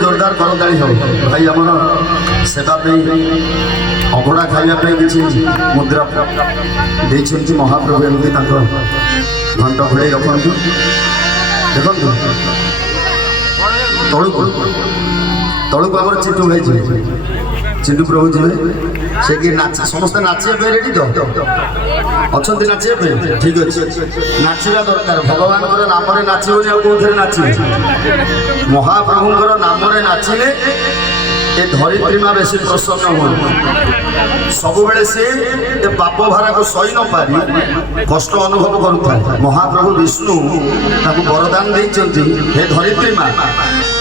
जोरदार करताड़ी हो भाई आम सेवा अभड़ा खावाई किसी मुद्रा देखते महाप्रभु एमती घंट घोड़े रखु देखु तलू आम चिंटू भाई जी चिंटू प्रभु जी से कि समस्त नाचे रेडी तो अच्छा नाचे ठीक अच्छे नाचा दरकार भगवान नाम नाचो कौन नाचे महाप्रभुंर नाम नाचिले ए धरित्री माँ बेसी प्रसन्न हो सब बेले से पाप भारा को सही न पारी कष्ट अनुभव करुता महाप्रभु विष्णु ताकू वरदान देइचंती हे धरित्री माँ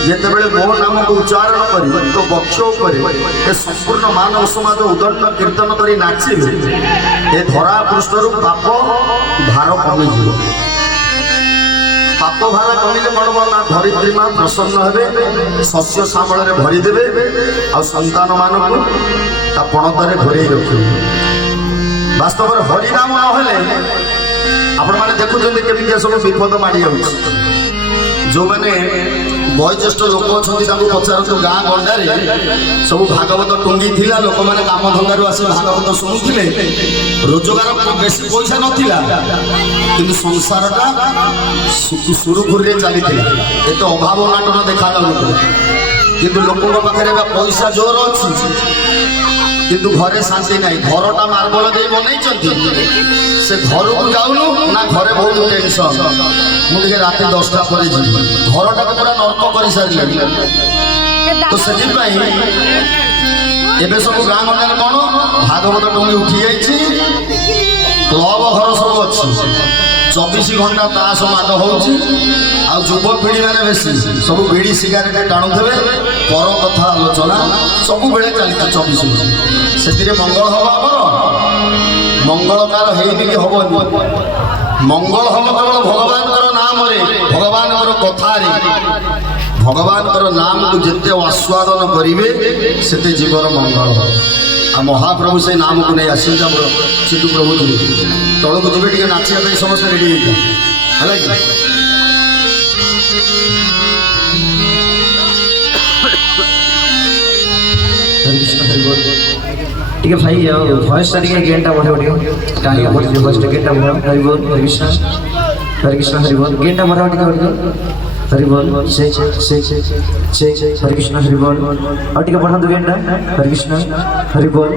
जेते बेले मो नाम को उच्चारण करी तो वक्ष ऊपर संपूर्ण मानव समाज उदंड कीर्तन करी नाचिबे ए धरा पृष्ठरु पाप भार कमी जीव पाप भार कमिले कौन ना धरित्री माँ प्रसन्न हेबे शस्य श्यामल भरीदेवे आ संतान मानक पणतर घोरे रखे वास्तव हरिनाम नहेले आपण मैंने देखुं केमी सब विपद माड़ी जो मैंने वयोज्येष्ठ लोक अच्छा पचारत गाँ गंडारे सब भागवत टुंगी थिला लोक मैंने काम धंदारू आस भागवत शुणुले रोजगार बेसी पैसा नथिला किंतु संसारटा सुरुखुरी चली एत अभाव नाटन देखा किंतु लोकों पाखे पैसा जोर अच्छी किंतु घरे शांति ना घरटा मार्बल दे बनई से घर को जाऊनु ना घरे बहुत टेंशन मुझे रात 10टा पर घरटा को पूरा नर्क कर सारे तो से एबे सब गाँ गंडार कौन भागवत टंगी उठी जाइए क्लब घर सब अच्छी 24 घंटा ताश माड हो युवपीढ़ी मैंने बेसी सब बीड़ी सिगारेट टाणुवे पर कथा आलोचना सब बेले चलती 24 से मंगल हम आमर मंगलकार है कि हम मंगल हम केवल भगवान नाम भगवान कथार भगवान नाम को जिते आस्वादन करेंगे से जीवन मंगल आ महाप्रभु से नाम को नहीं आस चिंटू प्रभु जी तौक जी टे नाचा समस्त रेडी है ठीक है भाई भॉइस गेंटा बढ़ाओ भॉइस गेंटा बढ़ाओ हरि बोल हरे कृष्ण हरि बोल गेंटा बढ़ाओ हरि बोल से हरे कृष्ण हरि बोल और टिके बढ़ा गेंटा हरे कृष्ण हरि बोल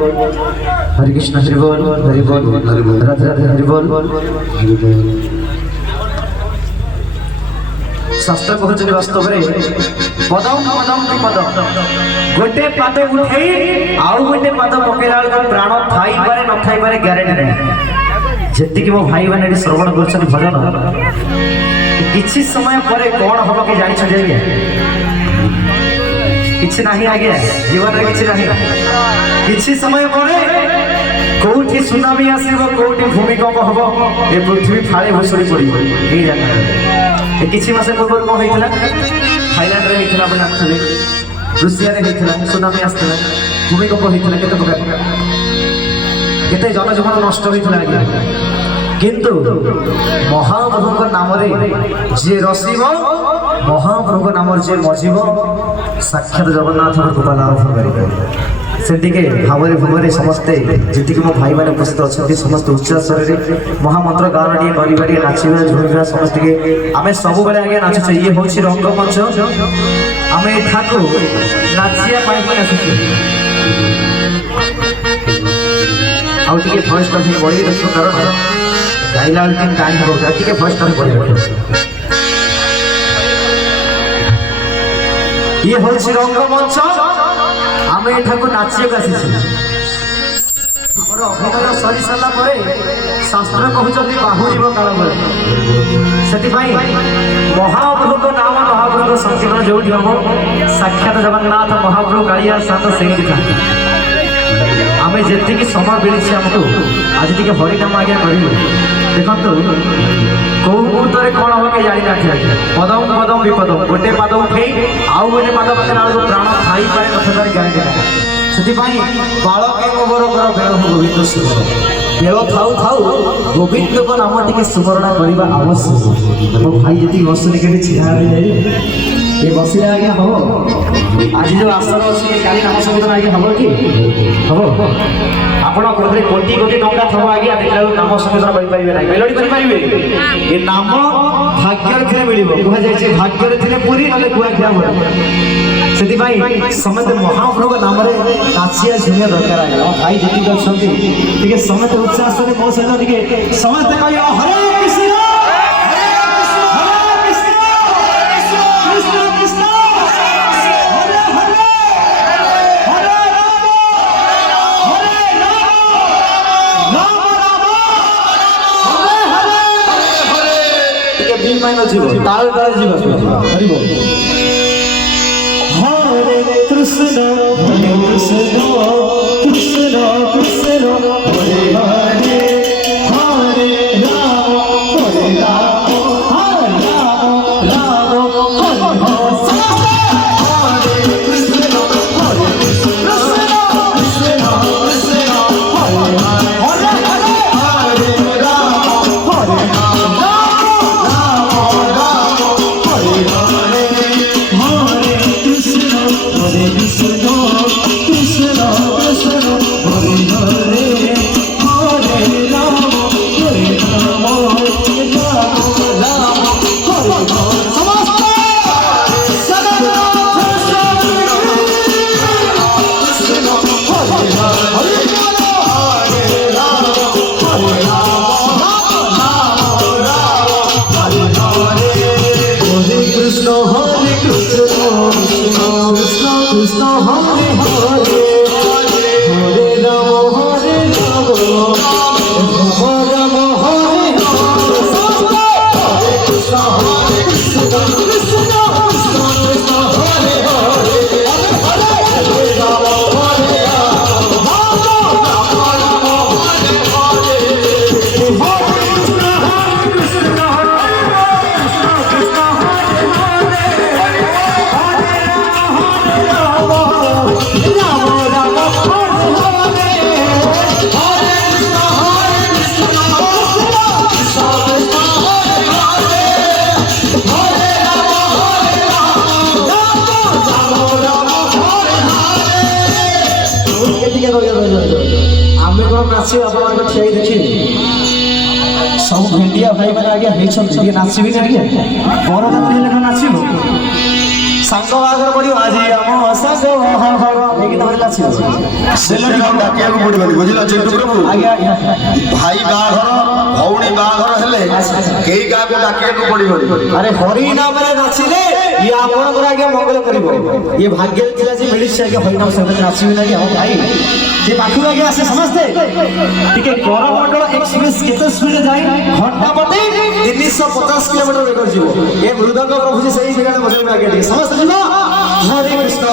हरे कृष्ण हरि बोल राधे राधे हरि बोल शास्त्र कहते वास्तव में पदम पदम पद गोटे पाद उठे आउ गोटे पाद पकेला प्राण थाई पारे न थाई पारे ग्यारंटी नहीं जी मो भाई मैंने श्रवण कर भजन किछि समय पर कौन हम कि जान किछि नहीं आज्ञा जीवन में किछि नहीं किछि समय पर कौटी सुनामी आसब कौटी भूमिकंप हम ये पृथ्वी फाड़े भुसुड़ी पड़े किछि मास पूर्व कौन होता थाईलैंड रे होता अपने आखिले रूसिया रे होता सुनामी आसला भूमिकंप होता केते प्रकार केते जनजीवन नष्ट होता किंतु महाप्रभु नाम जी रसिब महाप्रभु नाम जी मजिब साक्षात जगन्नाथ कृपा लाभ कर से भावरे भूमि समस्ते जी मो भाई मैंने उपस्थित अच्छा समस्त उच्चासर महामंत्र गान टे कर नाचा झुमिबा समस्त आम सब बेले आगे नाचुचे ये हूँ रंगमंच आम यहाँ नाचिया आसुचे आउ टे भॉइस बढ़ी रखियो कारण गाइला बेले केन टाइम हो टिके फर्स्ट टाइम पढ़े ये होछि रंगमंच आमे एठाको नाचियक आसीछि हमर अभिनय सरी साला परे शास्त्र कहउछथि बाहुरीब काल बले सेति भाई महाप्रभु नाम महाप्रभु संकीर्ण जोडी हम साक्षात जगन्नाथ महाप्रभु कालिया सात सेठी था आमे जेति की समय मिली हमको आज टिके हरि नाम आज्ञा करिलु देखंतु कौ मुहूर्त कौन हम के जानी ना पदम पदम विपदम गोटे पाद उठे आउ गोटे पाद पाखे प्राण खाई पाए नथार ग्यारंटी से बालक मोबर कर बेल गोविंद सुमर बेल थाऊ थाऊ गोविंद को नाम टे सुमरण करने आवश्यक मो भाई जी बसुनी के छिड़ा जाए ये बसिले आज्ञा हम आज जो आसन अच्छी काली नाम संकीर्तन आज्ञा हम कि हम आपण कहते कोटी कोटी टंका थब आज्ञा देखला नाम संकीर्तन करेंगे ना मेलोडी करेंगे ये नाम भाग्य थे मिल कहुए भाग्य थे पूरी ना गुआखिया से समस्त महाप्रभु नाम नाचिया झुमिया दरकार है भाई जी अच्छा समस्त उत्साह से मो सहित समस्त कह हरे कृष्ण ताल ताल जीव हरि बोल हरे कृष्ण कृष्ण कृष्ण कृष्ण हरे हरे हरे राम हरे राम हरे राम राम हरे कृष्ण हरे कृष्ण कृष्ण कृष्ण हरे हरे हरे राम हरे राम नाचे आप ठिया देखिए सब भेंडिया भाई मैंने आगे नाचबी आगे बरजात्री लेखा नाचब सांग बागर पड़ो आज आम सांग भाई बाघर भौणी बाघर हेले कई गाँ को डाकिया पड़ो अरे हरि नाम नाचिले ये आपणकर आगे मंगल कर ये भाग्य थिला जे मिली आगे हरि नाम संग नाचबी ना हम भाई जे पाखु आगे आसे समझते टिके करमंडल एक्सप्रेस केते स्पीड जाई घंटा प्रति 350 किलोमीटर रेकॉर्ड जीवो ये मृदंग प्रभु जी सही जगह बजाई आगे टिके समझते जीवो हरे कृष्ण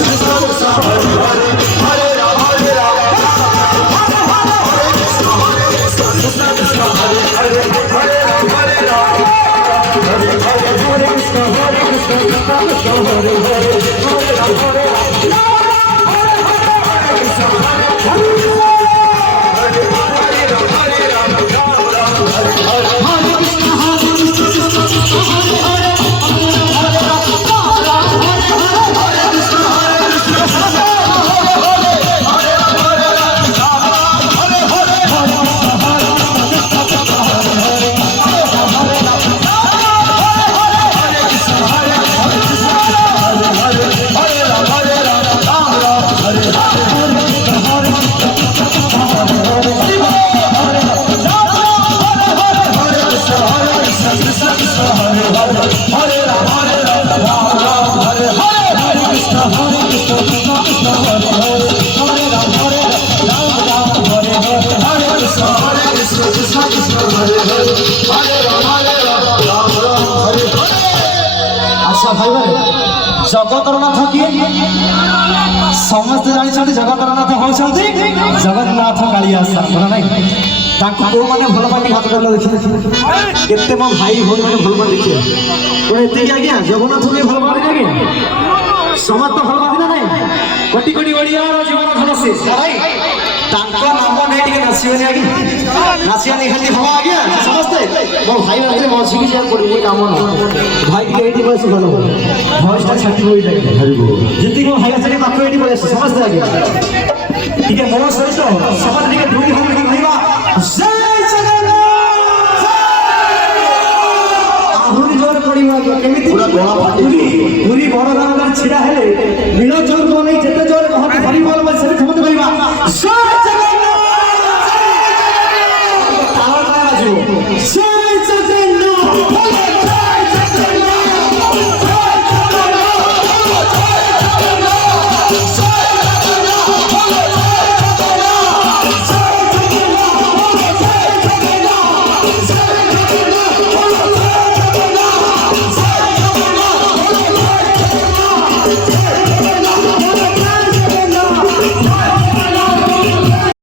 कृष्ण कृष्ण हरे हरे राम हरे राम हरे कृष्ण कृष्ण कृष्ण हरे हरे हरे राम हरे राम हरे हरे हरे कृष्ण कृष्ण कृष्ण हरे हरे हरे राम हरे राम हरे ଭାଇମାନେ ଜଗତର ନାଥ କିଏ? ସମସ୍ତେ ଜାଣିଛନ୍ତି ଜଗତର ନାଥ ହଉଛନ୍ତି ଜଗନ୍ନାଥ କାଳିଆ ସାଧନ ନାଇଁ। ତାଙ୍କୁ କୋଉମାନେ ଭଲ ପାଆନ୍ତି ହାତ କରିଲେ ଦେଖିବେ। କେତେ ମୋ ଭାଇ ଭଉଣୀ ମାନେ ଭଲ ପାଆନ୍ତି ଦେଖିବେ। କଣ ଏତିକି ଆଜ୍ଞା ଜଗନ୍ନାଥଙ୍କୁ କିଏ ଭଲ ପାଆନ୍ତି ଆଜ୍ଞା? ସମସ୍ତେ ଭଲ ପାଆନ୍ତି ନା ନାଇଁ? କୋଟି କୋଟି ଓଡ଼ିଆର ଜୀବନ ଧନ ସେ ଭାଇ ତାଙ୍କ ନାମ ନେଇ ଟିକେ ନାଚିବେନି ଆଜ୍ଞା? ନାଚିବା ନିହାତି ହବ ଆଜ୍ଞା ସମସ୍ତେ। ମୋ ଭାଇ ରାତିରେ ମଝିକି ଯିବାକୁ ପଡ଼ିବ ଏ କାମ ନୁହଁ। ଭାଇ ଟିକେ ଏଇଠି ବୟସ ଭଲ ଭଏସଟା ଛାଟିବ ଯେତିକି ମୋ ଭାଇ ଅଛନ୍ତି ତାକୁ ଏଇଠି ପଳେଇ ଆସିବ ସମସ୍ତେ ଆଜ୍ଞା। ଟିକେ ମୋ ସହିତ ସମସ୍ତେ ଟିକେ ଦୁଇ ହାତ ଧରି କହିବା ଜୟ ଜଗନ୍ନାଥ। ଆହୁରି ଜୋର ପଡ଼ିବ ଆଜ୍ଞା। କେମିତି ପୁରା ଗଳା ଫାଟି ପୁରୀ ବଡ଼ ଦାଣ୍ଡରେ ଛିଡ଼ା ହେଲେ ନୀଳ ଚୌକ ନେଇ ଯେତେ ଜୋରେ କହନ୍ତି ହରି ବୋଲ ବୋଲି ସେମିତି ସମସ୍ତେ କହିବା ଜୟ ଜଗନ୍ନାଥ। ତାଳ କାଳେ ବାଜିବ ଜୟ ଜଗନ୍ନାଥ।